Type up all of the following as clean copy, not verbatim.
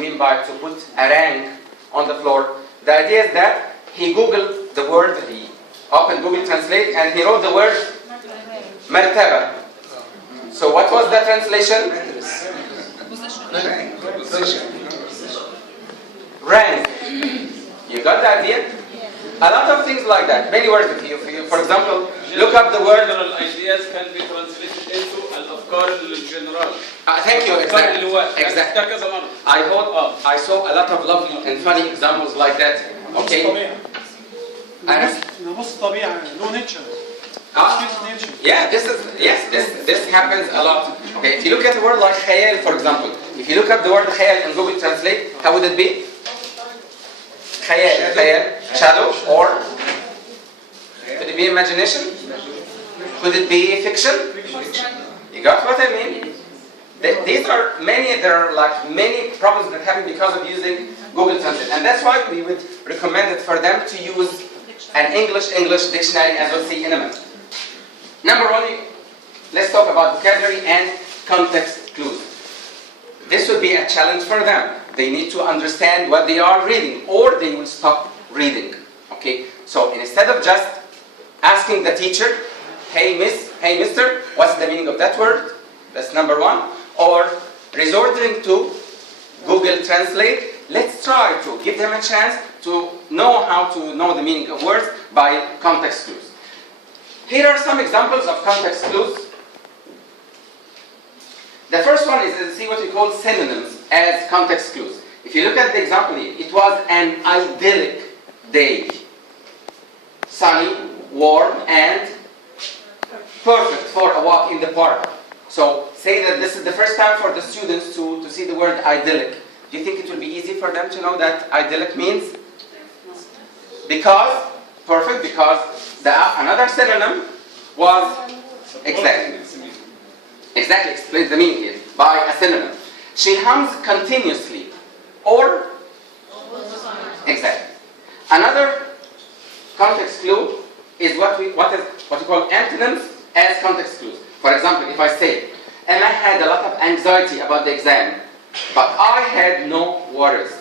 mean by to put a rank on the floor? The idea is that he Googled the word, he opened Google Translate, and he wrote the word martaba. So what was the translation? Rank. You got the idea? A lot of things like that. Many words. If you, for example, look up the word. General ideas can be translated into al-afkar al-general. Thank you. Exactly. I saw a lot of lovely and funny examples like that. Okay. Yeah, this happens a lot. Okay, if you look at the word like khayal, for example, if you look up the word khayal in Google Translate, how would it be? Khayal, shadow, or could it be imagination? Could it be fiction? You got what I mean? These are many. There are like many problems that happen because of using Google Translate, and that's why we would recommend it for them to use an English dictionary, as we'll see in a minute. Number one, let's talk about vocabulary and context clues. This would be a challenge for them. They need to understand what they are reading, or they will stop reading. Okay, so instead of just asking the teacher, hey miss, hey mister, what's the meaning of that word? That's number one. Or resorting to Google Translate, let's try to give them a chance to know how to know the meaning of words by context clues. Here are some examples of context clues. The first one is see what we call synonyms as context clues. If you look at the example here, it was an idyllic day. Sunny, warm, and perfect for a walk in the park. So say that this is the first time for the students to see the word idyllic. Do you think it will be easy for them to know that idyllic means? Because, perfect, because another synonym was exactly explains the meaning here by a synonym. She hums continuously, or exactly. Another context clue is what we call antonyms as context clues. For example, if I say, Emma had a lot of anxiety about the exam, but I had no worries.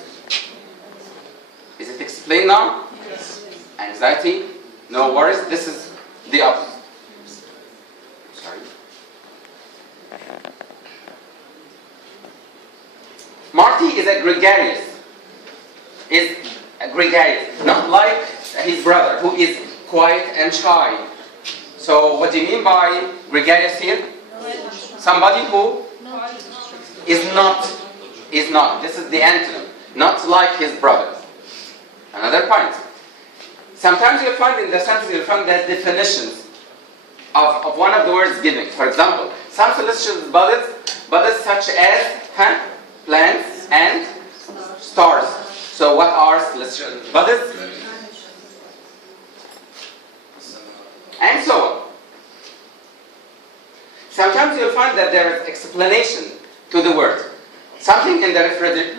Is it explained now? Yes. Anxiety, no worries. This is the opposite. Sorry. Marty is a gregarious. Not like his brother, who is quiet and shy. So what do you mean by gregarious here? Somebody who is not. This is the antonym. Not like his brother. Another point. Sometimes you'll find in the sentence, you'll find the definitions of one of the words given. For example, some celestial bodies such as plants and stars. So what are celestial bodies? And so on. Sometimes you'll find that there is explanation to the word. Something in the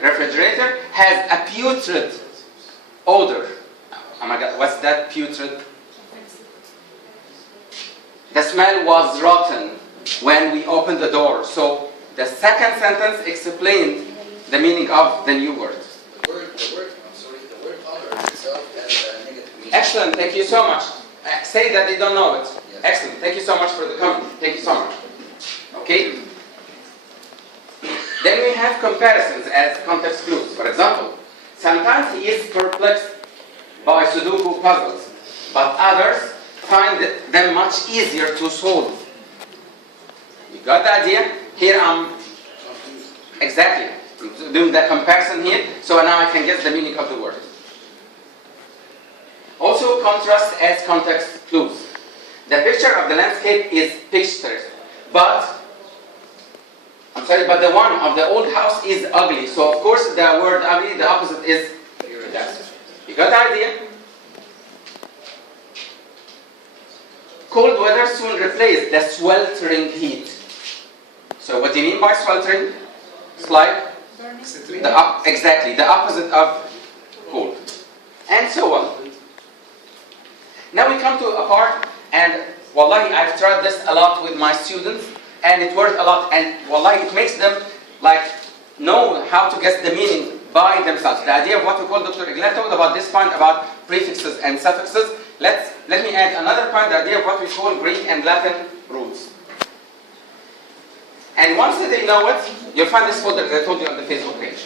refrigerator has a putrid odor. Oh my God, what's that putrid? The smell was rotten when we opened the door. So the second sentence explained the meaning of the new word. The word odor itself has a negative meaning. Excellent, thank you so much. Say that they don't know it. Yes. Excellent, thank you so much for the comment. Thank you so much. Okay? Then we have comparisons as context clues. For example, sometimes he is perplexed by Sudoku puzzles, but others find them much easier to solve. You got the idea? Here I'm doing the comparison here, so now I can get the meaning of the word. Also, contrast as context clues. The picture of the landscape is picturesque, but the one of the old house is ugly. So of course the word ugly, the opposite is that. You got the idea? Cold weather soon replaced the sweltering heat. So what do you mean by sweltering? It's like the opposite of cold. And so on. Now we come to a part, and wallahi, I've tried this a lot with my students, and it worked a lot, and wallahi, it makes them like know how to guess the meaning by themselves. The idea of what we call Dr.Eglal talked about this point about prefixes and suffixes. Let me add another point, the idea of what we call Greek and Latin roots. And once they know it, you'll find this folder that I told you on the Facebook page.